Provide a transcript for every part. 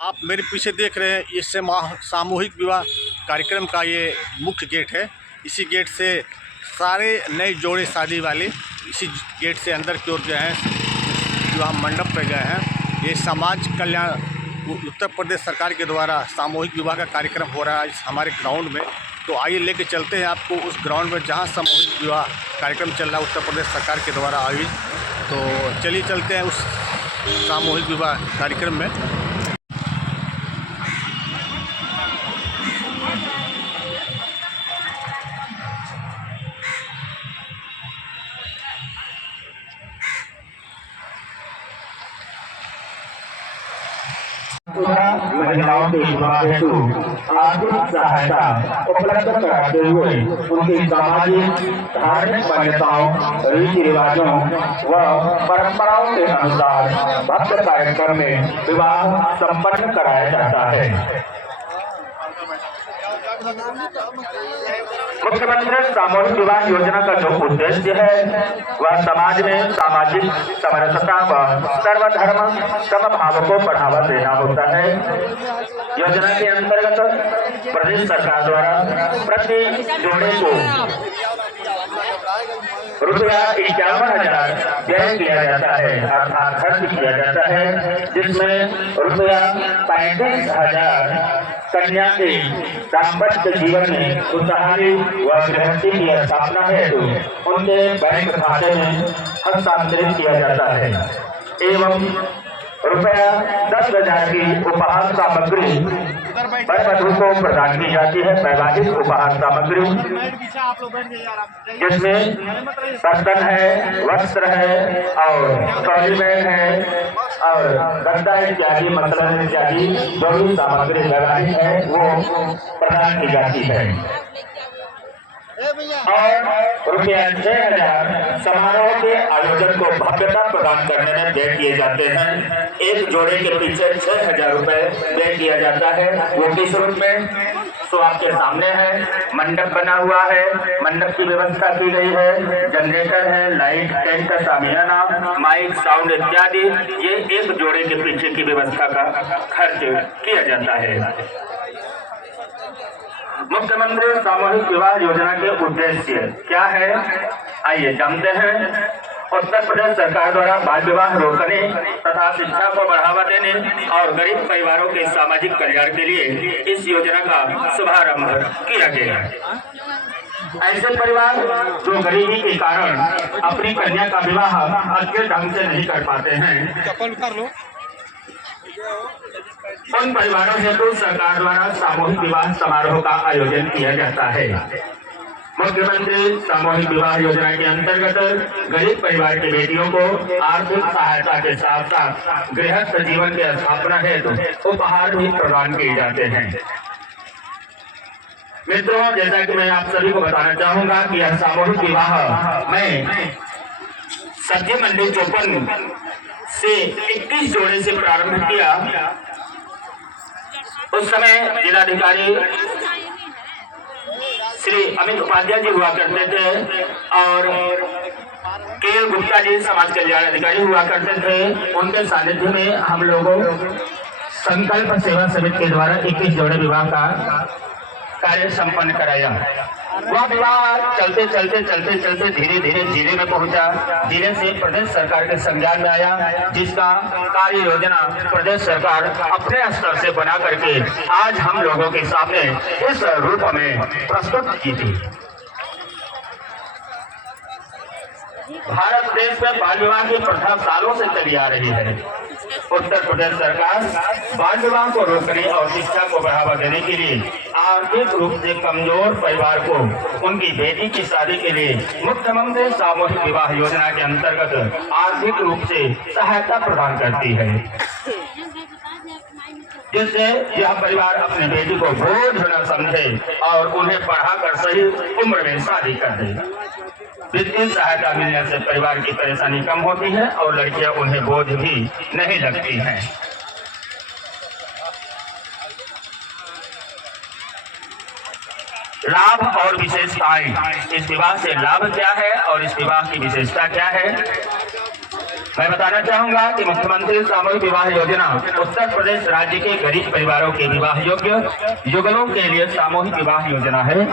आप मेरे पीछे देख रहे हैं ये सामूहिक विवाह कार्यक्रम का ये मुख्य गेट है। इसी गेट से सारे नए जोड़े शादी वाले इसी गेट से अंदर की ओर गए हैं, विवाह मंडप पर गए हैं। ये समाज कल्याण उत्तर प्रदेश सरकार के द्वारा सामूहिक विवाह का कार्यक्रम हो रहा है इस हमारे ग्राउंड में। तो आइए लेके चलते हैं आपको उस ग्राउंड में जहाँ सामूहिक विवाह कार्यक्रम चल रहा है उत्तर प्रदेश सरकार के द्वारा आयोजित। तो चलिए चलते हैं उस सामूहिक विवाह कार्यक्रम में। महिलाओं के विवाह हेतु आर्थिक सहायता उपलब्ध कराते हुए उनकी सामाजिक धार्मिक मान्यताओं रीति रिवाजों व परंपराओं के अनुसार भक्त कार्यक्रम में विवाह संपन्न कराया जाता है। मुख्यमंत्री सामूहिक विवाह योजना का जो उद्देश्य है वह समाज में सामाजिक समरसता व सर्वधर्म समभाव को बढ़ावा देना होता है। योजना के अंतर्गत प्रदेश सरकार द्वारा प्रति जोड़े को ₹51,000 व्यय किया जाता है अर्थात खर्च किया जाता है, जिसमें ₹35,000 कन्या के दाम्पत्य जीवन में खुशहाली व गृहस्थी की स्थापना हेतु उनके बैंक खाते में हस्तांतरित किया जाता है एवं ₹10,000 की उपहार सामग्री वर वधू को प्रदान की जाती है। वैवाहिक उपहार सामग्री जिसमें बर्तन है, वस्त्र है और ट्रॉली बैग है और गद्दा इत्यादि मसलन इत्यादि जो भी सामग्री वैवाहिक है वो प्रदान की जाती है और ₹6,000 समारोह के आयोजन को भव्यता प्रदान करने में व्यय किए जाते हैं। एक जोड़े के पीछे ₹6,000 व्यय किया जाता है। वो किस रूप में तो आपके सामने है। मंडप बना हुआ है, मंडप की व्यवस्था की गई है, जनरेटर है, लाइट, टेंट, शामियाना, माइक, साउंड इत्यादि। ये एक जोड़े के पीछे की व्यवस्था का खर्च किया जाता है। मुख्यमंत्री सामूहिक विवाह योजना के उद्देश्य क्या है, आइए जानते हैं। उत्तर प्रदेश सरकार द्वारा बाल विवाह रोकने तथा शिक्षा को बढ़ावा देने और गरीब परिवारों के सामाजिक कल्याण के लिए इस योजना का शुभारंभ किया गया है। ऐसे परिवार जो गरीबी के कारण अपनी कन्या का विवाह अच्छे ढंग से नहीं कर पाते हैं, उन परिवारों हेतु सरकार द्वारा सामूहिक विवाह समारोह का आयोजन किया जाता है। मुख्यमंत्री सामूहिक विवाह योजना के अंतर्गत गरीब परिवार की बेटियों को आर्थिक सहायता के साथ साथ गृहस्थ जीवन की स्थापना हेतु उपहार भी प्रदान किए जाते हैं। मित्रों, जैसा कि मैं आप सभी को बताना चाहूंगा कि यह सामूहिक विवाह मैं सब्जी मंडी चौपन से 21 जोड़े से प्रारंभ किया। उस समय जिलाधिकारी श्री अमित उपाध्याय जी हुआ करते थे और के गुप्ता जी समाज कल्याण अधिकारी हुआ करते थे। उनके सानिध्य में हम लोगों संकल्प सेवा समिति के द्वारा 21 जोड़े विवाह का कार्य संपन्न कराया। वह विवाह चलते चलते धीरे धीरे जिले में पहुंचा। जिले से प्रदेश सरकार के संज्ञान में आया, जिसका कार्य योजना प्रदेश सरकार अपने स्तर से बना करके आज हम लोगों के सामने इस रूप में प्रस्तुत की थी। भारत देश में बाल विवाह की प्रथा सालों से चली आ रही है। उत्तर प्रदेश सरकार बाल विवाह को रोकने और शिक्षा को बढ़ावा देने के लिए आर्थिक रूप से कमजोर परिवार को उनकी बेटी की शादी के लिए मुख्यमंत्री सामूहिक विवाह योजना के अंतर्गत आर्थिक रूप से सहायता प्रदान करती है, जिससे यह परिवार अपनी बेटी को बोझ न समझे और उन्हें पढ़ाकर सही उम्र में शादी कर दे। वित्तीय सहायता मिलने से परिवार की परेशानी कम होती है और लड़कियां उन्हें बोझ भी नहीं लगती हैं। लाभ और विशेषताएं, इस विवाह से लाभ क्या है और इस विवाह की विशेषता क्या है। मैं बताना चाहूंगा कि मुख्यमंत्री सामूहिक विवाह योजना उत्तर प्रदेश राज्य के गरीब परिवारों के विवाह योग्य युगलों के लिए सामूहिक विवाह योजना है।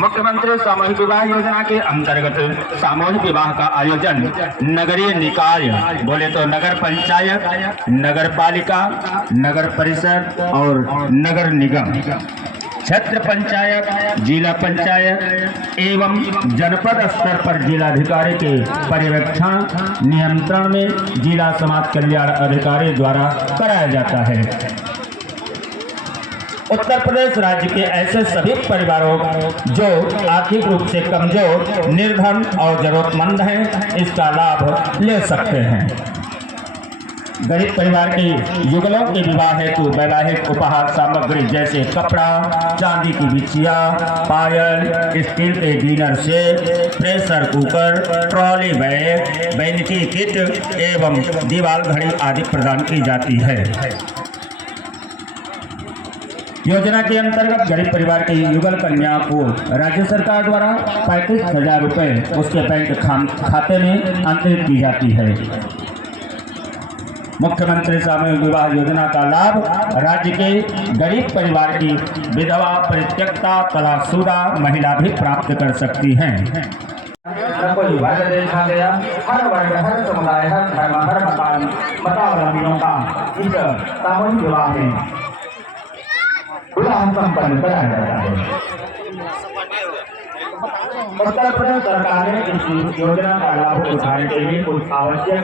मुख्यमंत्री सामूहिक विवाह योजना के अंतर्गत सामूहिक विवाह का आयोजन नगरीय निकाय बोले तो नगर पंचायत, नगर पालिका, नगर परिषद और नगर निगम, क्षेत्र पंचायत, जिला पंचायत एवं जनपद स्तर पर जिलाधिकारी के पर्यवेक्षण नियंत्रण में जिला समाज कल्याण अधिकारी द्वारा कराया जाता है। उत्तर प्रदेश राज्य के ऐसे सभी परिवारों जो आर्थिक रूप से कमजोर, निर्धन और जरूरतमंद हैं, इसका लाभ ले सकते हैं। गरीब परिवार के युगलों के विवाह हेतु वैवाहिक उपहार सामग्री जैसे कपड़ा, चांदी की बिछिया, पायल, स्टील के dinner set, pressure cooker, trolley bag, vanity kit एवं दीवार घड़ी आदि प्रदान की जाती है। योजना के अंतर्गत गरीब परिवार के युगल कन्या को राज्य सरकार द्वारा 35,000 रुपये उसके बैंक खाते में अंतरित की जाती है। मुख्यमंत्री सामूहिक विवाह योजना का लाभ राज्य के गरीब परिवार की विधवा, परित्यक्ता, तलाकशुदा महिला भी प्राप्त कर सकती हैं। कोई वर्ग देखा गया, हर वर्ग, हर समुदाय, हर धर्म, हर मतावलंबियों का इस सामूहिक विवाह में संपन्न कराया जाता है। उत्तर प्रदेश सरकार ने इस योजना का लाभ उठाने के लिए कुछ आवश्यक